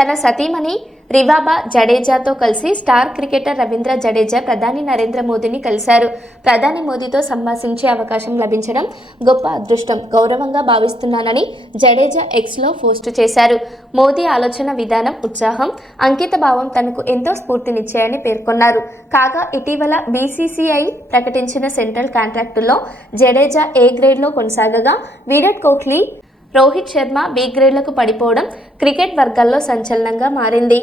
తన సతీమణి రివాబా జడేజాతో కలిసి స్టార్ క్రికెటర్ రవీంద్ర జడేజా ప్రధాని నరేంద్ర మోదీని కలిశారు. ప్రధాని మోదీతో సంభాషించే అవకాశం లభించడం గొప్ప అదృష్టం, గౌరవంగా భావిస్తున్నానని జడేజా ఎక్స్లో పోస్ట్ చేశారు. మోదీ ఆలోచన విధానం, ఉత్సాహం, అంకిత భావం తనకు ఎంతో స్ఫూర్తినిచ్చాయని పేర్కొన్నారు. కాగా ఇటీవల బీసీసీఐ ప్రకటించిన సెంట్రల్ కాంట్రాక్టుల్లో జడేజా ఏ గ్రేడ్లో కొనసాగగా విరాట్ కోహ్లీ, రోహిత్ శర్మ బి గ్రేడ్లకు పడిపోవడం క్రికెట్ వర్గాల్లో సంచలనంగా మారింది.